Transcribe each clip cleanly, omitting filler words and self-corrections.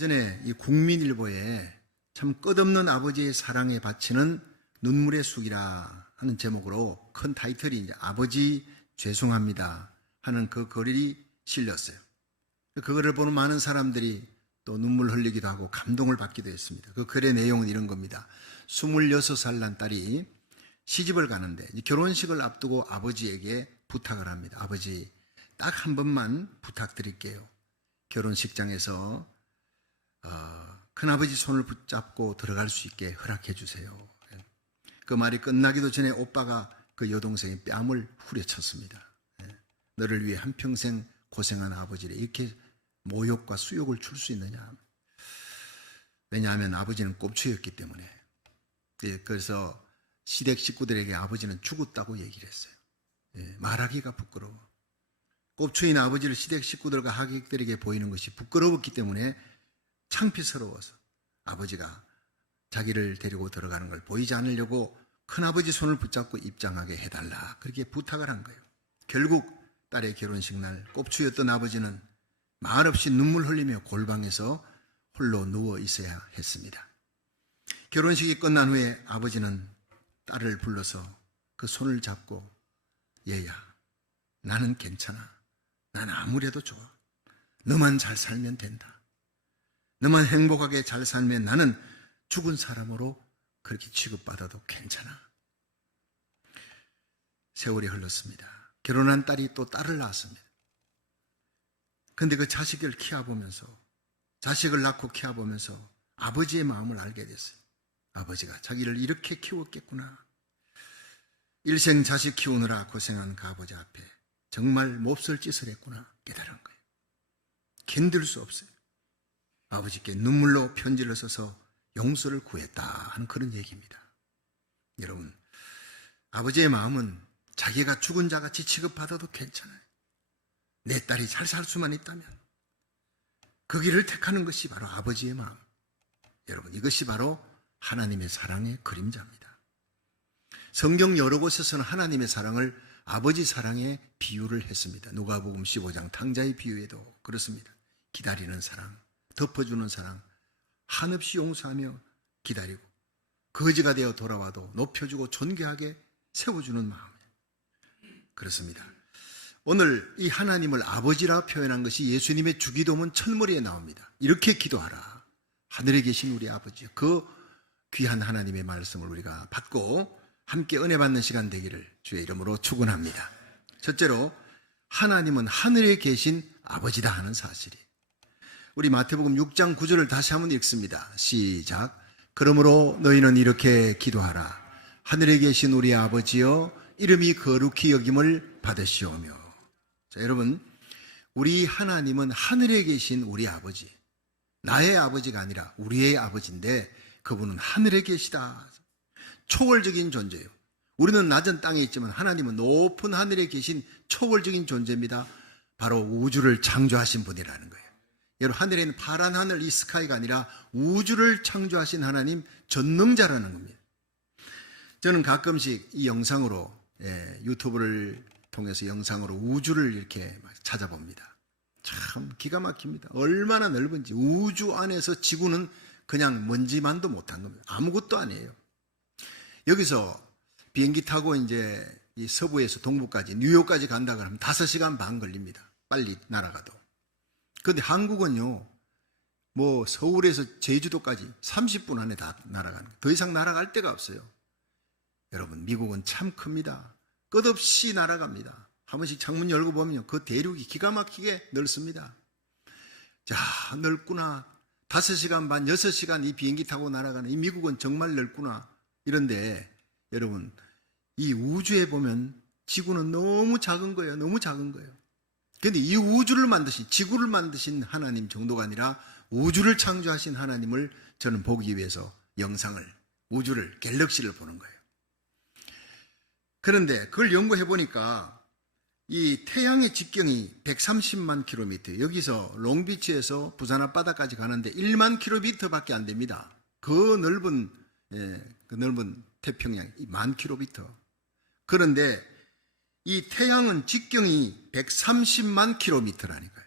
예전에 이 국민일보에 참 끝없는 아버지의 사랑에 바치는 눈물의 숲이라 하는 제목으로 큰 타이틀이 이제 아버지 죄송합니다 하는 그 글이 실렸어요. 그거를 보는 많은 사람들이 또 눈물 흘리기도 하고 감동을 받기도 했습니다. 그 글의 내용은 이런 겁니다. 26살 난 딸이 시집을 가는데 결혼식을 앞두고 아버지에게 부탁을 합니다. 아버지, 딱 한 번만 부탁드릴게요. 결혼식장에서 큰아버지 손을 붙잡고 들어갈 수 있게 허락해 주세요. 그 말이 끝나기도 전에 오빠가 그 여동생의 뺨을 후려쳤습니다. 너를 위해 한평생 고생한 아버지를 이렇게 모욕과 수욕을 줄 수 있느냐. 왜냐하면 아버지는 꼽추였기 때문에. 그래서 시댁 식구들에게 아버지는 죽었다고 얘기를 했어요. 말하기가 부끄러워. 꼽추인 아버지를 시댁 식구들과 하객들에게 보이는 것이 부끄러웠기 때문에 창피스러워서 아버지가 자기를 데리고 들어가는 걸 보이지 않으려고 큰아버지 손을 붙잡고 입장하게 해달라, 그렇게 부탁을 한 거예요. 결국 딸의 결혼식 날 꼽추였던 아버지는 말없이 눈물 흘리며 골방에서 홀로 누워 있어야 했습니다. 결혼식이 끝난 후에 아버지는 딸을 불러서 그 손을 잡고, 얘야, 나는 괜찮아. 난 아무래도 좋아. 너만 잘 살면 된다. 너만 행복하게 잘 살면 나는 죽은 사람으로 그렇게 취급받아도 괜찮아. 세월이 흘렀습니다. 결혼한 딸이 또 딸을 낳았습니다. 그런데 그 자식을 키워보면서, 자식을 낳고 키워보면서 아버지의 마음을 알게 됐어요. 아버지가 자기를 이렇게 키웠겠구나. 일생 자식 키우느라 고생한 그 아버지 앞에 정말 몹쓸 짓을 했구나 깨달은 거예요. 견딜 수 없어요. 아버지께 눈물로 편지를 써서 용서를 구했다 하는 그런 얘기입니다. 여러분, 아버지의 마음은 자기가 죽은 자같이 취급받아도 괜찮아요. 내 딸이 잘 살 수만 있다면 그 길을 택하는 것이 바로 아버지의 마음. 여러분, 이것이 바로 하나님의 사랑의 그림자입니다. 성경 여러 곳에서는 하나님의 사랑을 아버지 사랑에 비유를 했습니다. 누가복음 15장 탕자의 비유에도 그렇습니다. 기다리는 사랑, 덮어주는 사랑, 한없이 용서하며 기다리고 거지가 되어 돌아와도 높여주고 존귀하게 세워주는 마음. 그렇습니다. 오늘 이 하나님을 아버지라 표현한 것이 예수님의 주기도문 첫머리에 나옵니다. 이렇게 기도하라. 하늘에 계신 우리 아버지, 그 귀한 하나님의 말씀을 우리가 받고 함께 은혜 받는 시간 되기를 주의 이름으로 축원합니다. 첫째로, 하나님은 하늘에 계신 아버지다 하는 사실이. 우리 마태복음 6장 9절을 다시 한번 읽습니다. 시작. 그러므로 너희는 이렇게 기도하라. 하늘에 계신 우리 아버지여, 이름이 거룩히 여김을 받으시오며. 자, 여러분, 우리 하나님은 하늘에 계신 우리 아버지, 나의 아버지가 아니라 우리의 아버지인데 그분은 하늘에 계시다. 초월적인 존재예요. 우리는 낮은 땅에 있지만 하나님은 높은 하늘에 계신 초월적인 존재입니다. 바로 우주를 창조하신 분이라는 거예요. 여러분, 하늘에는 파란 하늘, 이 스카이가 아니라 우주를 창조하신 하나님, 전능자라는 겁니다. 저는 가끔씩 이 영상으로, 유튜브를 통해서 영상으로 우주를 이렇게 찾아봅니다. 참 기가 막힙니다. 얼마나 넓은지. 우주 안에서 지구는 그냥 먼지만도 못한 겁니다. 아무것도 아니에요. 여기서 비행기 타고 이제 이 서부에서 동부까지, 뉴욕까지 간다 그러면 5시간 반 걸립니다. 빨리 날아가도. 그런데 한국은요, 뭐 서울에서 제주도까지 30분 안에 다 날아가는 거예요. 더 이상 날아갈 데가 없어요. 여러분, 미국은 참 큽니다. 끝없이 날아갑니다. 한 번씩 창문 열고 보면요, 그 대륙이 기가 막히게 넓습니다. 자, 넓구나. 5시간 반, 6시간 이 비행기 타고 날아가는 이 미국은 정말 넓구나. 이런데 여러분, 이 우주에 보면 지구는 너무 작은 거예요. 너무 작은 거예요. 그런데 이 우주를 만드신, 지구를 만드신 하나님 정도가 아니라 우주를 창조하신 하나님을 저는 보기 위해서 영상을, 우주를, 갤럭시를 보는 거예요. 그런데 그걸 연구해 보니까 이 태양의 직경이 130만 킬로미터, 여기서 롱비치에서 부산 앞바다까지 가는데 1만 킬로미터밖에 안 됩니다. 그 넓은 태평양, 1만 킬로미터. 그런데 이 태양은 직경이 130만 킬로미터라니까요.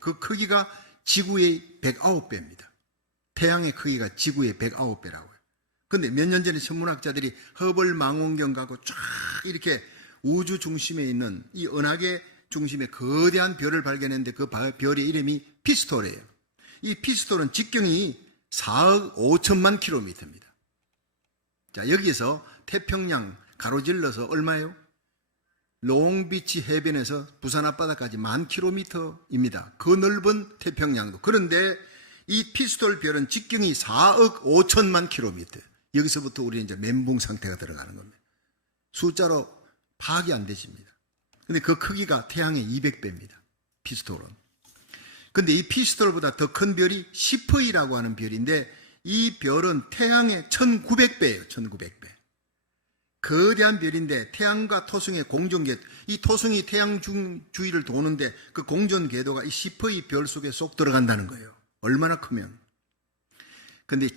그 크기가 지구의 109배입니다. 태양의 크기가 지구의 109배라고요. 근데 몇 년 전에 천문학자들이 허블 망원경 갖고 쫙 이렇게 우주 중심에 있는 이 은하계 중심에 거대한 별을 발견했는데 그 별의 이름이 피스톨이에요. 이 피스톨은 직경이 4억 5천만 킬로미터입니다. 자, 여기서 태평양 가로질러서 얼마예요? 롱비치 해변에서 부산 앞바다까지 10,000킬로미터입니다. 그 넓은 태평양도. 그런데 이 피스톨 별은 직경이 4억 5천만 킬로미터. 여기서부터 우리는 이제 멘붕 상태가 들어가는 겁니다. 숫자로 파악이 안 되십니다. 근데 그 크기가 태양의 200배입니다. 피스톨은. 근데 이 피스톨보다 더 큰 별이 시퍼이라고 하는 별인데 이 별은 태양의 1900배예요. 1900배. 거대한 별인데 태양과 토성의 공전궤도, 이 토성이 태양 주위를 도는데 그 공전궤도가 이 시퍼이 별 속에 쏙 들어간다는 거예요. 얼마나 크면. 근데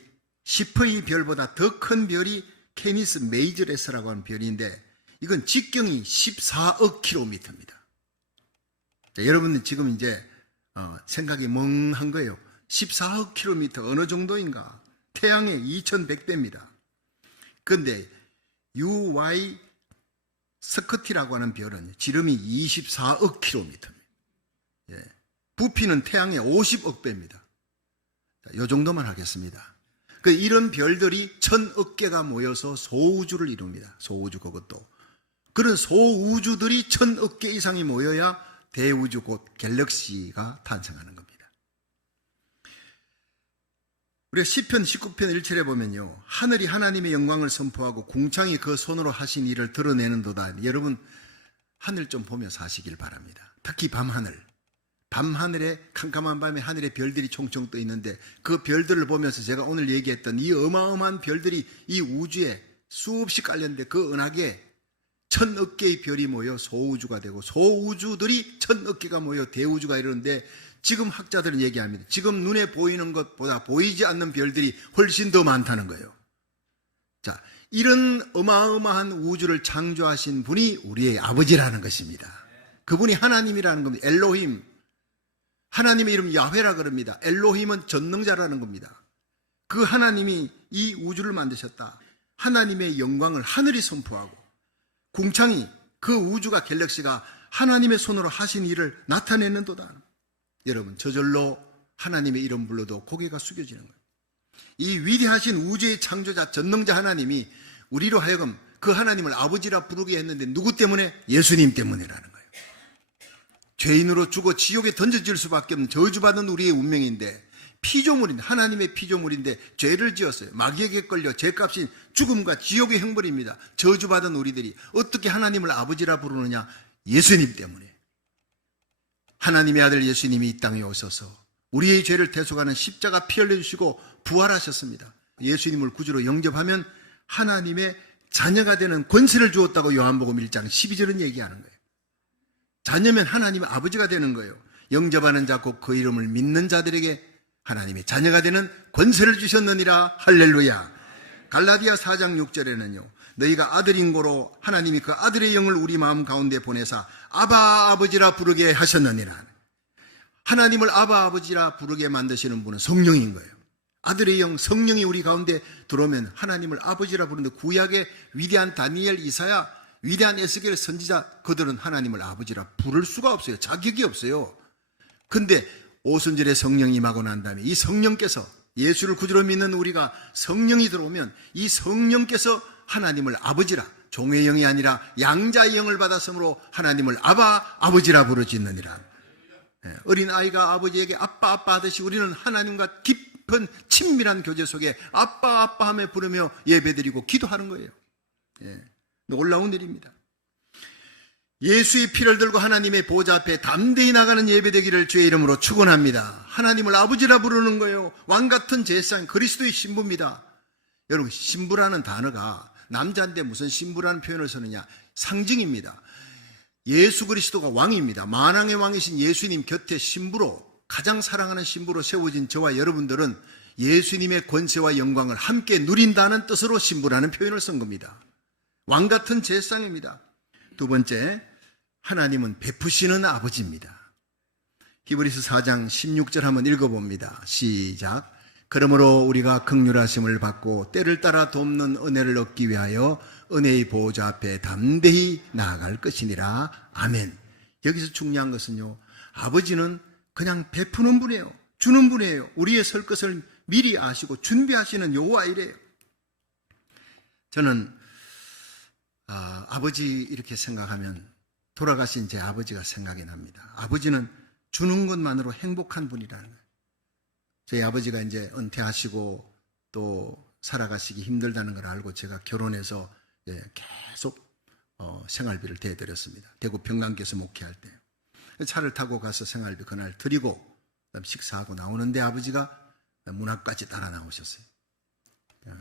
시퍼이 별보다 더 큰 별이 케니스 메이저레스라고 하는 별인데 이건 직경이 14억 킬로미터입니다. 자, 여러분들 지금 이제 생각이 멍한 거예요. 14억 킬로미터 어느 정도인가? 태양의 2100배입니다. 그런데 UY 스커티라고 하는 별은 지름이 24억 킬로미터입니다. 예. 부피는 태양의 50억 배입니다. 이 정도만 하겠습니다. 이런 별들이 1000억 개가 모여서 소우주를 이룹니다. 소우주 그것도. 그런 소우주들이 1000억 개 이상이 모여야 대우주 곧 갤럭시가 탄생하는 겁니다. 우리가 시편 19편 1절에 보면요, 하늘이 하나님의 영광을 선포하고 궁창이 그 손으로 하신 일을 드러내는도다. 여러분 하늘 좀 보며 사시길 바랍니다. 특히 밤하늘. 밤하늘에 캄캄한 밤에 하늘에 별들이 총총 떠 있는데 그 별들을 보면서 제가 오늘 얘기했던 이 어마어마한 별들이 이 우주에 수없이 깔렸는데 그 은하계에 1000억 개의 별이 모여 소우주가 되고 소우주들이 1000억 개가 모여 대우주가 이러는데 지금 학자들은 얘기합니다. 지금 눈에 보이는 것보다 보이지 않는 별들이 훨씬 더 많다는 거예요. 자, 이런 어마어마한 우주를 창조하신 분이 우리의 아버지라는 것입니다. 그분이 하나님이라는 겁니다. 엘로힘. 하나님의 이름 야훼라 그럽니다. 엘로힘은 전능자라는 겁니다. 그 하나님이 이 우주를 만드셨다. 하나님의 영광을 하늘이 선포하고 궁창이 그 우주가 갤럭시가 하나님의 손으로 하신 일을 나타내는도다. 여러분 저절로 하나님의 이름 불러도 고개가 숙여지는 거예요. 이 위대하신 우주의 창조자 전능자 하나님이 우리로 하여금 그 하나님을 아버지라 부르게 했는데 누구 때문에? 예수님 때문이라는 거예요. 죄인으로 죽어 지옥에 던져질 수밖에 없는 저주받은 우리의 운명인데 피조물인데 하나님의 피조물인데 죄를 지었어요. 마귀에게 걸려 죄값인 죽음과 지옥의 형벌입니다. 저주받은 우리들이 어떻게 하나님을 아버지라 부르느냐? 예수님 때문에. 하나님의 아들 예수님이 이 땅에 오셔서 우리의 죄를 대속하는 십자가 피 흘려주시고 부활하셨습니다. 예수님을 구주로 영접하면 하나님의 자녀가 되는 권세를 주었다고 요한복음 1장 12절은 얘기하는 거예요. 자녀면 하나님의 아버지가 되는 거예요. 영접하는 자 곧 그 이름을 믿는 자들에게 하나님의 자녀가 되는 권세를 주셨느니라. 할렐루야. 갈라디아 4장 6절에는요 너희가 아들인 고로 하나님이 그 아들의 영을 우리 마음 가운데 보내사 아바 아버지라 부르게 하셨느니라. 하나님을 아바 아버지라 부르게 만드시는 분은 성령인 거예요. 아들의 영 성령이 우리 가운데 들어오면 하나님을 아버지라 부르는데 구약의 위대한 다니엘 이사야 위대한 에스겔 선지자 그들은 하나님을 아버지라 부를 수가 없어요. 자격이 없어요. 근데 오순절에 성령이 임하고 난 다음에 이 성령께서 예수를 구주로 믿는 우리가 성령이 들어오면 이 성령께서 하나님을 아버지라 종의 영이 아니라 양자의 영을 받았으므로 하나님을 아버지라 부르짖느니라. 어린아이가 아버지에게 아빠 하듯이 우리는 하나님과 깊은 친밀한 교제 속에 아빠 하며 부르며 예배드리고 기도하는 거예요. 놀라운 일입니다. 예수의 피를 들고 하나님의 보좌 앞에 담대히 나가는 예배되기를 주의 이름으로 축원합니다. 하나님을 아버지라 부르는 거예요. 왕같은 제사장 그리스도의 신부입니다. 여러분 신부라는 단어가 남자인데 무슨 신부라는 표현을 쓰느냐? 상징입니다. 예수 그리스도가 왕입니다. 만왕의 왕이신 예수님 곁에 신부로 가장 사랑하는 신부로 세워진 저와 여러분들은 예수님의 권세와 영광을 함께 누린다는 뜻으로 신부라는 표현을 쓴 겁니다. 왕같은 제사장입니다. 두 번째, 하나님은 베푸시는 아버지입니다. 히브리서 4장 16절 한번 읽어봅니다. 시작. 그러므로 우리가 긍휼하심을 받고 때를 따라 돕는 은혜를 얻기 위하여 은혜의 보호자 앞에 담대히 나아갈 것이니라. 아멘. 여기서 중요한 것은요, 아버지는 그냥 베푸는 분이에요. 주는 분이에요. 우리의 설 것을 미리 아시고 준비하시는 여호와이래요. 저는 아버지 이렇게 생각하면 돌아가신 제 아버지가 생각이 납니다. 아버지는 주는 것만으로 행복한 분이라는 거예요. 저희 아버지가 이제 은퇴하시고 또 살아가시기 힘들다는 걸 알고 제가 결혼해서 계속 생활비를 대드렸습니다. 대구 평강교에서 목회할 때 차를 타고 가서 생활비 그날 드리고 그다음 식사하고 나오는데 아버지가 문 앞까지 따라 나오셨어요.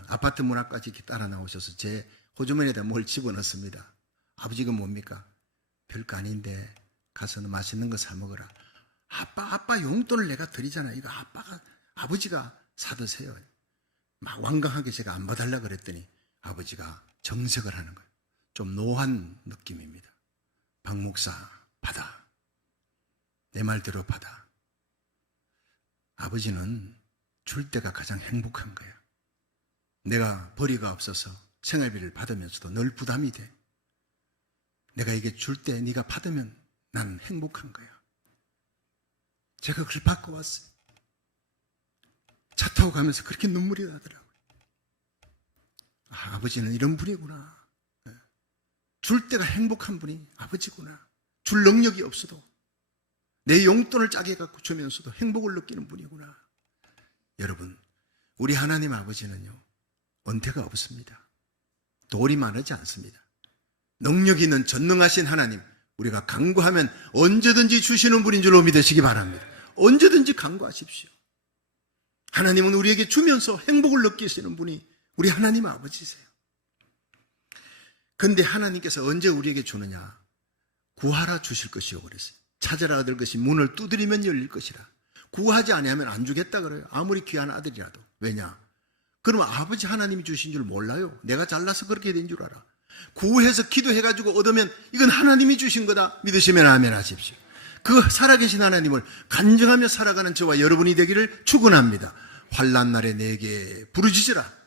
아파트 문 앞까지 이렇게 따라 나오셔서 제 호주머니에다 뭘 집어넣습니다. 아버지가 뭡니까? 별거 아닌데 가서는 맛있는 거 사 먹어라. 아빠 용돈을 내가 드리잖아. 이거 아버지가 사드세요. 막 완강하게 제가 안 봐달라 그랬더니 아버지가 정색을 하는 거예요. 좀 노한 느낌입니다. 박 목사 받아. 내 말대로 받아. 아버지는 줄 때가 가장 행복한 거예요. 내가 벌이가 없어서 생활비를 받으면서도 늘 부담이 돼. 내가 이게 줄 때 네가 받으면 나는 행복한 거야. 제가 그걸 받고 왔어요. 차 타고 가면서 그렇게 눈물이 나더라고요. 아버지는 이런 분이구나. 줄 때가 행복한 분이 아버지구나. 줄 능력이 없어도 내 용돈을 짜게 갖고 주면서도 행복을 느끼는 분이구나. 여러분, 우리 하나님 아버지는요, 은퇴가 없습니다. 돌이 마르지 않습니다. 능력 있는 전능하신 하나님, 우리가 간구하면 언제든지 주시는 분인 줄로 믿으시기 바랍니다. 언제든지 간구하십시오. 하나님은 우리에게 주면서 행복을 느끼시는 분이 우리 하나님 아버지세요. 근데 하나님께서 언제 우리에게 주느냐? 구하라 주실 것이요 그랬어요. 찾아라 얻을 것이 문을 두드리면 열릴 것이라. 구하지 아니하면 안 주겠다 그래요. 아무리 귀한 아들이라도. 왜냐? 그러면 아버지 하나님이 주신 줄 몰라요. 내가 잘나서 그렇게 된 줄 알아. 구해서 기도해가지고 얻으면 이건 하나님이 주신 거다 믿으시면 아멘 하십시오. 그 살아계신 하나님을 간증하며 살아가는 저와 여러분이 되기를 축원합니다. 환난 날에 내게 부르짖으라.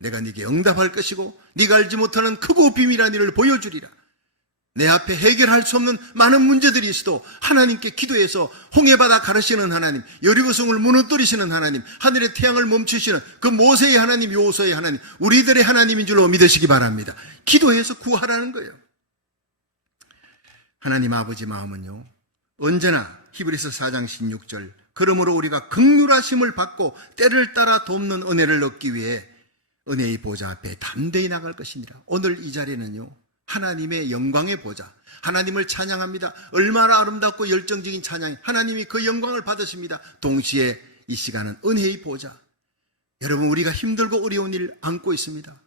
내가 네게 응답할 것이고 네가 알지 못하는 크고 비밀한 일을 보여주리라. 내 앞에 해결할 수 없는 많은 문제들이 있어도 하나님께 기도해서 홍해바다 가르시는 하나님, 여리고성을 무너뜨리시는 하나님, 하늘의 태양을 멈추시는 그 모세의 하나님, 요호수아의 하나님, 우리들의 하나님인 줄로 믿으시기 바랍니다. 기도해서 구하라는 거예요. 하나님 아버지 마음은요, 언제나 히브리서 4장 16절, 그러므로 우리가 긍휼하심을 받고 때를 따라 돕는 은혜를 얻기 위해 은혜의 보좌 앞에 담대히 나갈 것이니라. 오늘 이 자리는요, 하나님의 영광의 보좌, 하나님을 찬양합니다. 얼마나 아름답고 열정적인 찬양이, 하나님이 그 영광을 받으십니다. 동시에 이 시간은 은혜의 보좌. 여러분, 우리가 힘들고 어려운 일 안고 있습니다.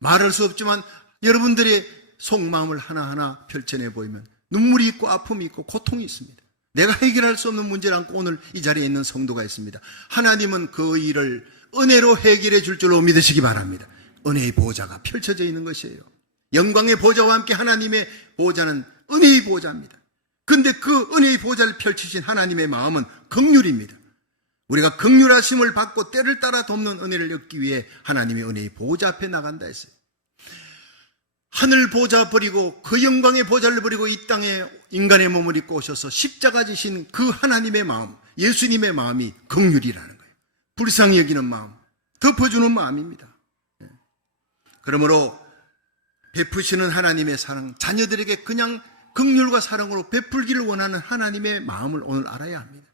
말할 수 없지만 여러분들의 속마음을 하나하나 펼쳐내 보이면 눈물이 있고 아픔이 있고 고통이 있습니다. 내가 해결할 수 없는 문제를 안고 오늘 이 자리에 있는 성도가 있습니다. 하나님은 그 일을 은혜로 해결해 줄 줄로 믿으시기 바랍니다. 은혜의 보좌가 펼쳐져 있는 것이에요. 영광의 보좌와 함께 하나님의 보좌는 은혜의 보좌입니다. 그런데 그 은혜의 보좌를 펼치신 하나님의 마음은 긍휼입니다. 우리가 긍휼하심을 받고 때를 따라 돕는 은혜를 얻기 위해 하나님의 은혜의 보좌 앞에 나간다 했어요. 하늘 보좌 버리고 그 영광의 보좌를 버리고 이 땅에 인간의 몸을 입고 오셔서 십자가 지신 그 하나님의 마음, 예수님의 마음이 긍휼이라는 거예요. 불쌍히 여기는 마음, 덮어주는 마음입니다. 그러므로 베푸시는 하나님의 사랑, 자녀들에게 그냥 긍휼과 사랑으로 베풀기를 원하는 하나님의 마음을 오늘 알아야 합니다.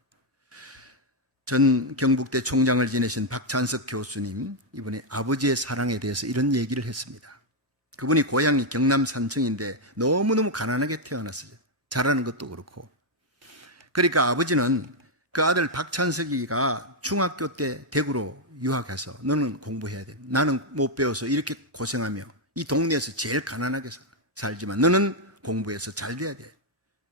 전 경북대 총장을 지내신 박찬석 교수님, 이번에 아버지의 사랑에 대해서 이런 얘기를 했습니다. 그분이 고향이 경남 산청인데 너무너무 가난하게 태어났어요. 잘하는 것도 그렇고. 그러니까 아버지는 그 아들 박찬석이가 중학교 때 대구로 유학해서 너는 공부해야 돼. 나는 못 배워서 이렇게 고생하며 이 동네에서 제일 가난하게 살지만 너는 공부해서 잘 돼야 돼.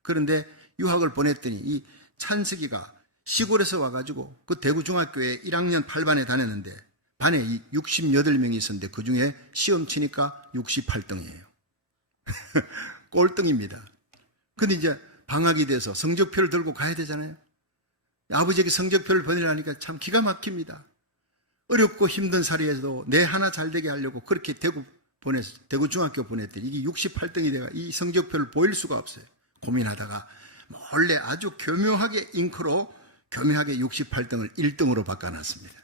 그런데 유학을 보냈더니 이 찬석이가 시골에서 와가지고 그 대구 중학교에 1학년 8반에 다녔는데 반에 68명이 있었는데 그 중에 시험 치니까 68등이에요. 꼴등입니다. 근데 이제 방학이 돼서 성적표를 들고 가야 되잖아요. 아버지에게 성적표를 보내려니까 참 기가 막힙니다. 어렵고 힘든 사리에도 내 하나 잘 되게 하려고 그렇게 대구 중학교 보냈더니 이게 68등이 돼가 이 성적표를 보일 수가 없어요. 고민하다가 몰래 아주 교묘하게 잉크로 교묘하게 68등을 1등으로 바꿔놨습니다.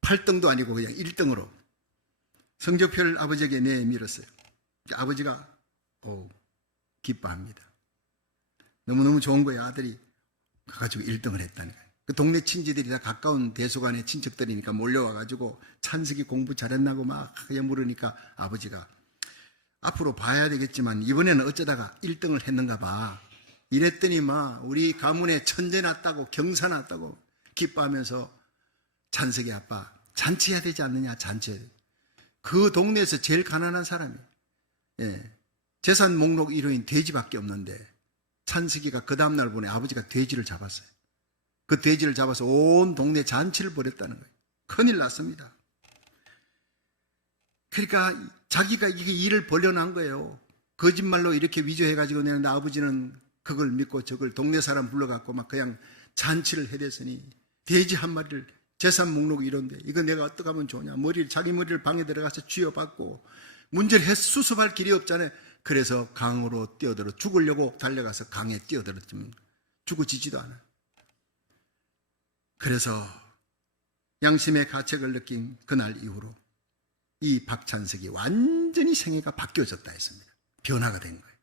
8등도 아니고 그냥 1등으로 성적표를 아버지에게 내밀었어요. 아버지가 기뻐합니다. 너무너무 좋은 거예요. 아들이 가가지고 1등을 했다니까요. 그 동네 친지들이 다 가까운 대소간의 친척들이니까 몰려와가지고 찬석이 공부 잘했나고 막 물으니까 아버지가 앞으로 봐야 되겠지만 이번에는 어쩌다가 1등을 했는가 봐. 이랬더니 우리 가문에 천재 났다고 경사 났다고 기뻐하면서 찬석이 아빠 잔치해야 되지 않느냐 잔치. 그 동네에서 제일 가난한 사람이 재산 목록 1호인 돼지밖에 없는데 찬석이가 그 다음날 보내 아버지가 돼지를 잡았어요. 그 돼지를 잡아서 온 동네 잔치를 벌였다는 거예요. 큰일 났습니다. 그러니까 자기가 이게 일을 벌려난 거예요. 거짓말로 이렇게 위조해가지고 내는데 아버지는 그걸 믿고 저걸 동네 사람 불러갖고 막 그냥 잔치를 해댔으니 돼지 한 마리를 재산 목록 이런데 이거 내가 어떻게 하면 좋냐. 자기 머리를 방에 들어가서 쥐어받고 문제를 수습할 길이 없잖아요. 그래서 강으로 뛰어들어 죽으려고 달려가서 강에 뛰어들었지만 죽어지지도 않아요. 그래서 양심의 가책을 느낀 그날 이후로 이 박찬석이 완전히 생애가 바뀌어졌다 했습니다. 변화가 된 거예요.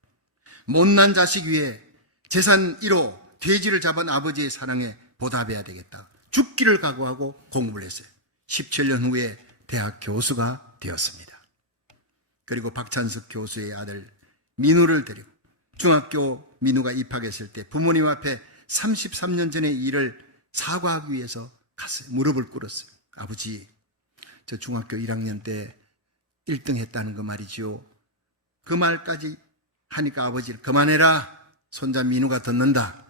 못난 자식 위에 재산 1호 돼지를 잡은 아버지의 사랑에 보답해야 되겠다. 죽기를 각오하고 공부를 했어요. 17년 후에 대학 교수가 되었습니다. 그리고 박찬석 교수의 아들 민우를 데리고 중학교 민우가 입학했을 때 부모님 앞에 33년 전의 일을 사과하기 위해서 갔어요. 무릎을 꿇었어요. 아버지, 저 중학교 1학년 때 1등 했다는 거 말이지요. 그 말까지 하니까 아버지를 그만해라. 손자 민우가 듣는다.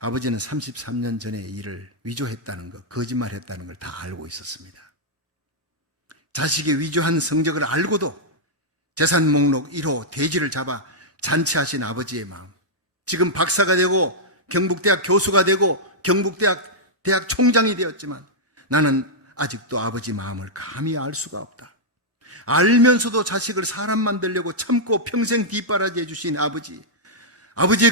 아버지는 33년 전의 일을 위조했다는 거, 거짓말했다는 걸 다 알고 있었습니다. 자식의 위조한 성적을 알고도 재산 목록 1호 돼지를 잡아 잔치하신 아버지의 마음, 지금 박사가 되고 경북대학 교수가 되고 경북대학 총장이 되었지만 나는 아직도 아버지 마음을 감히 알 수가 없다. 알면서도 자식을 사람 만들려고 참고 평생 뒷바라지 해주신 아버지의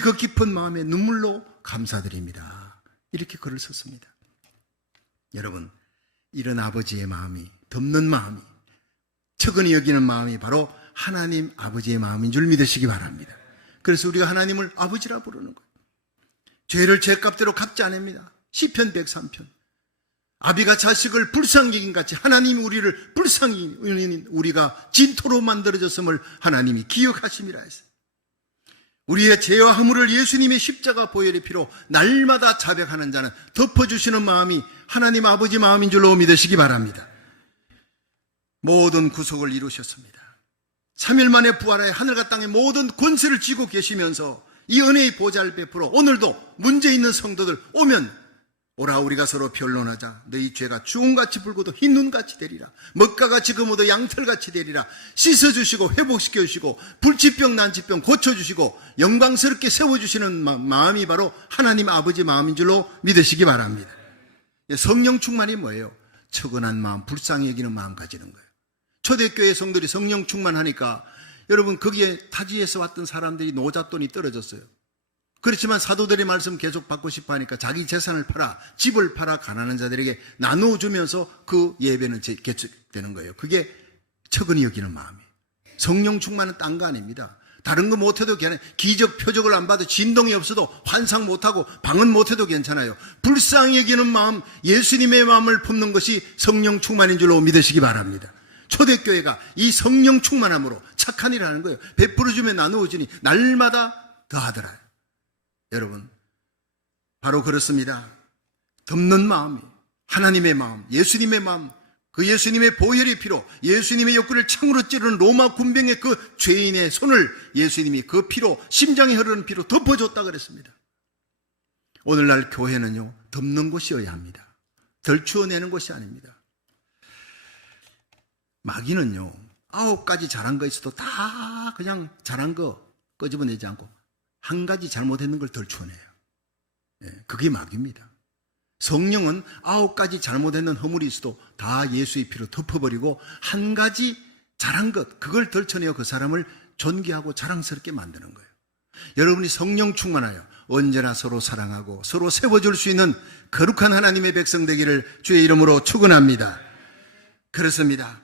그 깊은 마음에 눈물로 감사드립니다. 이렇게 글을 썼습니다. 여러분, 이런 아버지의 마음이, 덮는 마음이, 측은히 여기는 마음이 바로 하나님 아버지의 마음인 줄 믿으시기 바랍니다. 그래서 우리가 하나님을 아버지라 부르는 거예요. 죄를 죄값대로 갚지 않습니다. 시편 103편. 아비가 자식을 불쌍히 여긴 같이 하나님이 우리를 불쌍히 여긴 우리가 진토로 만들어졌음을 하나님이 기억하심이라 했어요. 우리의 죄와 허물을 예수님의 십자가 보혈의 피로 날마다 자백하는 자는 덮어주시는 마음이 하나님 아버지 마음인 줄로 믿으시기 바랍니다. 모든 구속을 이루셨습니다. 3일 만에 부활하여 하늘과 땅의 모든 권세를 쥐고 계시면서 이 은혜의 보좌를 베풀어 오늘도 문제 있는 성도들 오면 오라 우리가 서로 변론하자. 너희 죄가 주홍같이 붉어도 흰 눈같이 되리라. 먹가같이 검어도 양털같이 되리라. 씻어주시고 회복시켜주시고 불치병 난치병 고쳐주시고 영광스럽게 세워주시는 마음이 바로 하나님 아버지 마음인 줄로 믿으시기 바랍니다. 성령 충만이 뭐예요? 처근한 마음, 불쌍히 여기는 마음 가지는 거예요. 초대교회 성들이 성령 충만하니까 여러분 거기에 타지에서 왔던 사람들이 노잣돈이 떨어졌어요. 그렇지만 사도들의 말씀 계속 받고 싶어 하니까 자기 재산을 팔아, 집을 팔아 가난한 자들에게 나누어주면서 그 예배는 개척되는 거예요. 그게 처근히 여기는 마음이에요. 성령 충만은 딴 거 아닙니다. 다른 거 못해도 괜찮아요. 기적 표적을 안 봐도 진동이 없어도 환상 못하고 방언 못해도 괜찮아요. 불쌍히 여기는 마음, 예수님의 마음을 품는 것이 성령 충만인 줄로 믿으시기 바랍니다. 초대교회가 이 성령 충만함으로 착한 일을 하는 거예요. 베풀어주면 나누어주니 날마다 더하더라. 여러분, 바로 그렇습니다. 덮는 마음이 하나님의 마음, 예수님의 마음, 그 예수님의 보혈의 피로 예수님의 옆구리를 창으로 찌르는 로마 군병의 그 죄인의 손을 예수님이 그 피로, 심장에 흐르는 피로 덮어줬다 그랬습니다. 오늘날 교회는요, 덮는 곳이어야 합니다. 덜추어내는 곳이 아닙니다. 마귀는요, 9가지 잘한 거 있어도 다 그냥 잘한 거 끄집어내지 않고 한 가지 잘못했는 걸 덜추어내요. 그게 마귀입니다. 성령은 9가지 잘못했는 허물이 있어도 다 예수의 피로 덮어버리고 한 가지 잘한 것, 그걸 덜쳐내어 그 사람을 존귀하고 자랑스럽게 만드는 거예요. 여러분이 성령 충만하여 언제나 서로 사랑하고 서로 세워줄 수 있는 거룩한 하나님의 백성 되기를 주의 이름으로 축원합니다. 그렇습니다.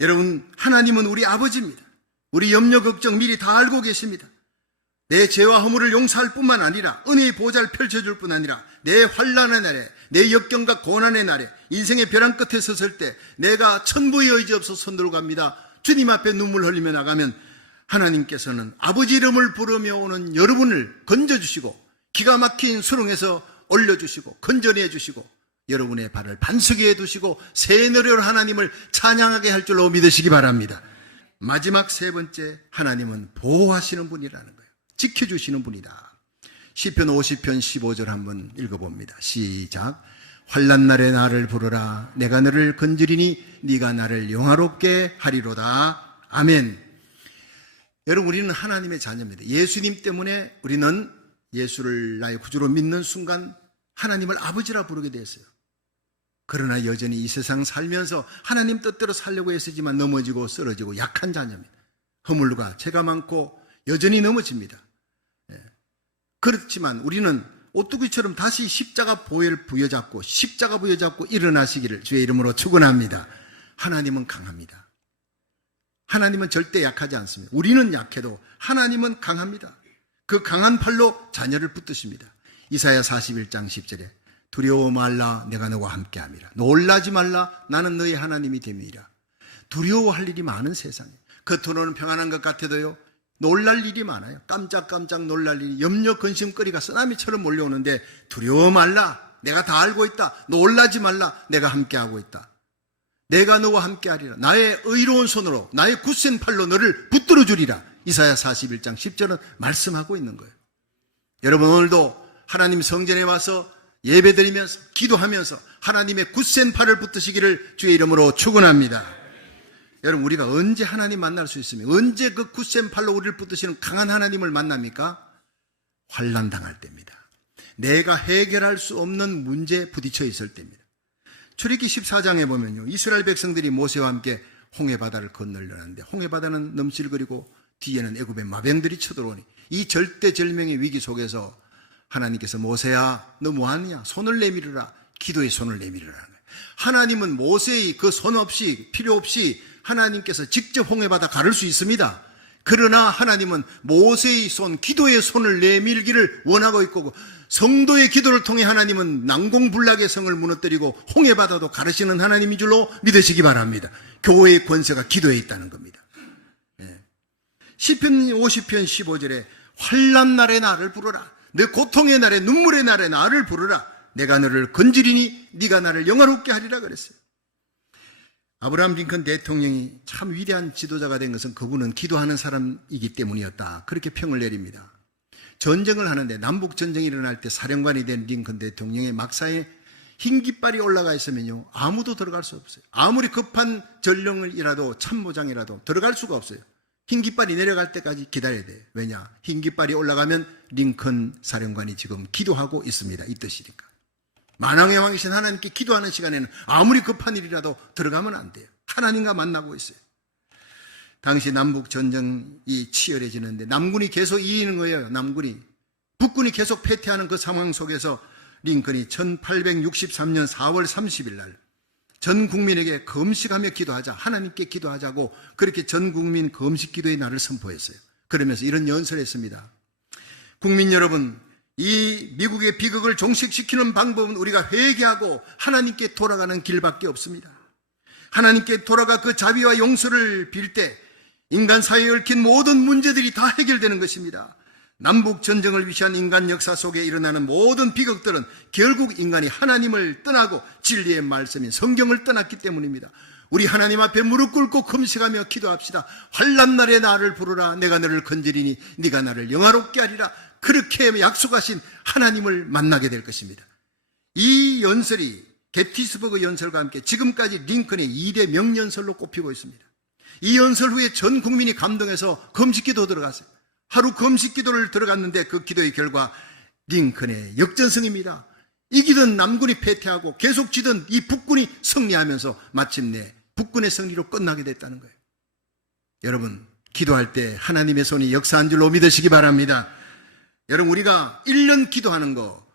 여러분, 하나님은 우리 아버지입니다. 우리 염려 걱정 미리 다 알고 계십니다. 내 죄와 허물을 용서할 뿐만 아니라 은혜의 보좌를 펼쳐줄 뿐 아니라 내 환난의 날에, 내 역경과 고난의 날에, 인생의 벼랑 끝에 섰을 때 내가 천부의 의지 없어 손들고 갑니다. 주님 앞에 눈물 흘리며 나가면 하나님께서는 아버지 이름을 부르며 오는 여러분을 건져주시고 기가 막힌 수렁에서 올려주시고 건져내 주시고 여러분의 발을 반석에 두시고 새노래로 하나님을 찬양하게 할 줄로 믿으시기 바랍니다. 마지막 세 번째, 하나님은 보호하시는 분이라는 거예요. 지켜주시는 분이다. 시편 50편 15절 한번 읽어봅니다. 시작. 환난 날에 나를 부르라. 내가 너를 건지리니 네가 나를 영화롭게 하리로다. 아멘. 여러분, 우리는 하나님의 자녀입니다. 예수님 때문에 우리는 예수를 나의 구주로 믿는 순간 하나님을 아버지라 부르게 됐어요. 그러나 여전히 이 세상 살면서 하나님 뜻대로 살려고 애쓰지만 넘어지고 쓰러지고 약한 자녀입니다. 허물과 죄가 많고 여전히 넘어집니다. 그렇지만 우리는 오뚜기처럼 다시 십자가 보혈 부여잡고 십자가 부여잡고 일어나시기를 주의 이름으로 축원합니다. 하나님은 강합니다. 하나님은 절대 약하지 않습니다. 우리는 약해도 하나님은 강합니다. 그 강한 팔로 자녀를 붙드십니다. 이사야 41장 10절에 두려워 말라 내가 너와 함께함이라. 놀라지 말라 나는 너의 하나님이 됨이라. 두려워할 일이 많은 세상에 겉으로는 평안한 것 같아도요, 놀랄 일이 많아요. 깜짝깜짝 놀랄 일이, 염려 근심거리가 쓰나미처럼 몰려오는데 두려워 말라 내가 다 알고 있다. 놀라지 말라 내가 함께하고 있다. 내가 너와 함께하리라. 나의 의로운 손으로 나의 굳센 팔로 너를 붙들어 주리라. 이사야 41장 10절은 말씀하고 있는 거예요. 여러분, 오늘도 하나님 성전에 와서 예배드리면서 기도하면서 하나님의 굳센 팔을 붙드시기를 주의 이름으로 축원합니다. 여러분, 우리가 언제 하나님 만날 수 있으며 언제 그 굳센 팔로 우리를 붙드시는 강한 하나님을 만납니까? 환난 당할 때입니다. 내가 해결할 수 없는 문제에 부딪혀 있을 때입니다. 출애굽기 14장에 보면요, 이스라엘 백성들이 모세와 함께 홍해바다를 건너려는데 홍해바다는 넘실거리고 뒤에는 애굽의 마병들이 쳐들어오니 이 절대절명의 위기 속에서 하나님께서 모세야 너 뭐하느냐, 손을 내밀으라. 기도의 손을 내밀으라는 거예요. 하나님은 모세의 그 손 없이, 필요 없이 하나님께서 직접 홍해바다 가를 수 있습니다. 그러나 하나님은 모세의 손, 기도의 손을 내밀기를 원하고 있고 성도의 기도를 통해 하나님은 난공불락의 성을 무너뜨리고 홍해바다도 가르시는 하나님인 줄로 믿으시기 바랍니다. 교회의 권세가 기도에 있다는 겁니다. 시편 50편 15절에 환난 날에 나를 부르라. 내 고통의 날에 눈물의 날에 나를 부르라. 내가 너를 건지리니 네가 나를 영화롭게 하리라 그랬어요. 아브라함 링컨 대통령이 참 위대한 지도자가 된 것은 그분은 기도하는 사람이기 때문이었다. 그렇게 평을 내립니다. 전쟁을 하는데 남북전쟁이 일어날 때 사령관이 된 링컨 대통령의 막사에 흰 깃발이 올라가 있으면요, 아무도 들어갈 수 없어요. 아무리 급한 전령이라도 참모장이라도 들어갈 수가 없어요. 흰 깃발이 내려갈 때까지 기다려야 돼요. 왜냐? 흰 깃발이 올라가면 링컨 사령관이 지금 기도하고 있습니다. 이 뜻이니까. 만왕의 왕이신 하나님께 기도하는 시간에는 아무리 급한 일이라도 들어가면 안 돼요. 하나님과 만나고 있어요. 당시 남북 전쟁이 치열해지는데 남군이 계속 이기는 거예요. 남군이. 북군이 계속 패퇴하는 그 상황 속에서 링컨이 1863년 4월 30일 날 전 국민에게 금식하며 기도하자, 하나님께 기도하자고 그렇게 전 국민 금식 기도의 날을 선포했어요. 그러면서 이런 연설을 했습니다. 국민 여러분, 이 미국의 비극을 종식시키는 방법은 우리가 회개하고 하나님께 돌아가는 길밖에 없습니다. 하나님께 돌아가 그 자비와 용서를 빌 때 인간 사회에 얽힌 모든 문제들이 다 해결되는 것입니다. 남북 전쟁을 위시한 인간 역사 속에 일어나는 모든 비극들은 결국 인간이 하나님을 떠나고 진리의 말씀인 성경을 떠났기 때문입니다. 우리 하나님 앞에 무릎 꿇고 금식하며 기도합시다. 환난 날에 나를 부르라. 내가 너를 건지리니 네가 나를 영화롭게 하리라. 그렇게 약속하신 하나님을 만나게 될 것입니다. 이 연설이 게티스버그 연설과 함께 지금까지 링컨의 2대 명연설로 꼽히고 있습니다. 이 연설 후에 전 국민이 감동해서 금식기도 들어갔어요. 하루 금식기도를 들어갔는데 그 기도의 결과 링컨의 역전승입니다. 이기던 남군이 패퇴하고 계속 지던 이 북군이 승리하면서 마침내 북군의 승리로 끝나게 됐다는 거예요. 여러분, 기도할 때 하나님의 손이 역사한 줄로 믿으시기 바랍니다. 여러분, 우리가 1년 기도하는 거,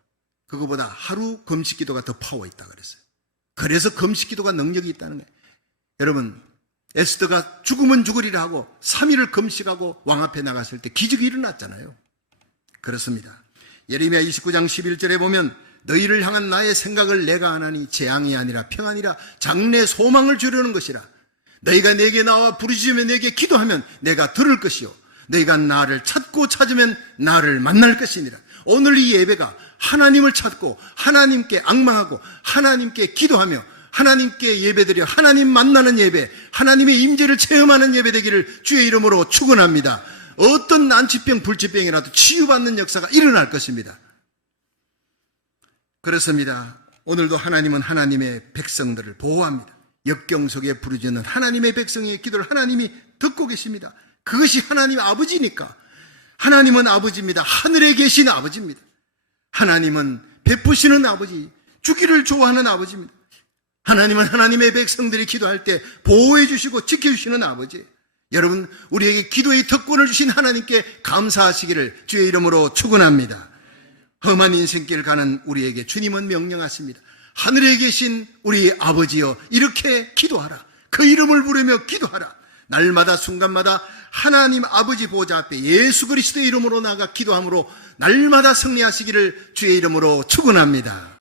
그거보다 하루 금식 기도가 더 파워 있다 그랬어요. 그래서 금식 기도가 능력이 있다는 거예요. 여러분, 에스더가 죽으면 죽으리라 하고 3일을 금식하고 왕 앞에 나갔을 때 기적이 일어났잖아요. 그렇습니다. 예레미야 29장 11절에 보면 너희를 향한 나의 생각을 내가 아나니 재앙이 아니라 평안이라 장래 소망을 주려는 것이라. 너희가 내게 나와 부르짖으며 내게 기도하면 내가 들을 것이요 너희가 나를 찾고 찾으면 나를 만날 것이니라. 오늘 이 예배가 하나님을 찾고 하나님께 앙망하고 하나님께 기도하며 하나님께 예배드려 하나님 만나는 예배, 하나님의 임재를 체험하는 예배 되기를 주의 이름으로 축원합니다. 어떤 난치병, 불치병이라도 치유받는 역사가 일어날 것입니다. 그렇습니다. 오늘도 하나님은 하나님의 백성들을 보호합니다. 역경 속에 부르짖는 하나님의 백성의 기도를 하나님이 듣고 계십니다. 그것이 하나님 아버지니까. 하나님은 아버지입니다. 하늘에 계신 아버지입니다. 하나님은 베푸시는 아버지, 주기를 좋아하는 아버지입니다. 하나님은 하나님의 백성들이 기도할 때 보호해 주시고 지켜주시는 아버지. 여러분, 우리에게 기도의 특권을 주신 하나님께 감사하시기를 주의 이름으로 축원합니다. 험한 인생길 가는 우리에게 주님은 명령하십니다. 하늘에 계신 우리 아버지여, 이렇게 기도하라. 그 이름을 부르며 기도하라. 날마다 순간마다 하나님 아버지 보좌 앞에 예수 그리스도의 이름으로 나가 기도함으로 날마다 승리하시기를 주의 이름으로 축원합니다.